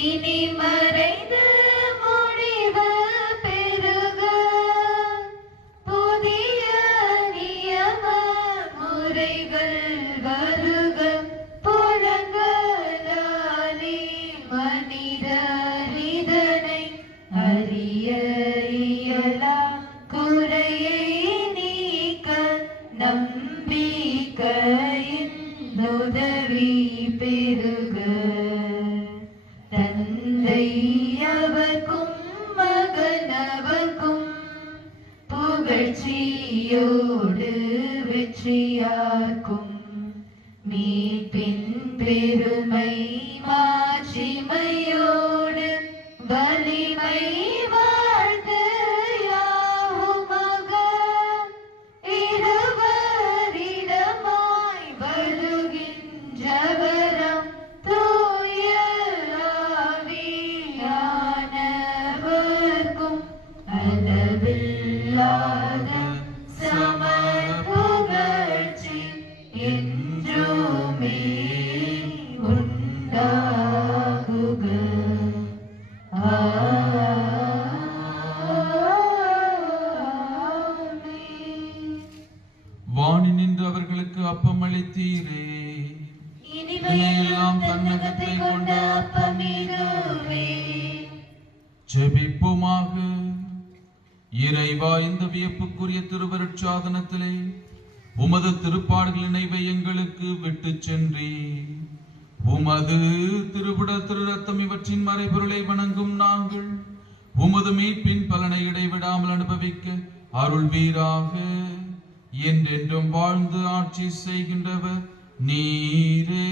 இனி மறைந்த முடிவு பெருக புதிய நியம முறைகள் வருக புலங்களாலே மனிதர் இதனை அறிய இயலாம் குறையை நீக்க நம்பிக்கையின் உதவி பெருக தந்தை அவர்க்கும் மகனவர்க்கும் புகழ்ச்சியோடு வெற்றியாக்கும் மீட்பின் பெருமை மாட்சிமையோடு வலிமை வாழ்த்து யாவுமாக இருவரிடமாய் வருகின்றவரம் தூய ஆவியானவர்க்கும் அளவில்லாத சம புகழ்ச்சி என்றுமே உண்டாகுக. வாணி நின்று அவர்களுக்கு அப்பம் அளித்தீரே, இனிமையெல்லாம் தன்னகத்தை கொண்ட அப்பம் இதுவே. ஜெபிப்போமாக. இறைவா, இந்த வியப்புக்குரிய திருவருட்சாதனத்திலே உமது திருப்பாடுகள் நினைவை எங்களுக்கு விட்டு சென்றே. உமது திருவுடல் திரு ரத்தம் இவற்றின் மறைபொருளை வணங்கும் நாங்கள் உமது மீட்பின் பலனை இடைவிடாமல் அனுபவிக்க அருள்வீராக. என்றென்றும் வாழ்ந்து ஆட்சி செய்கின்றவர் நீரே.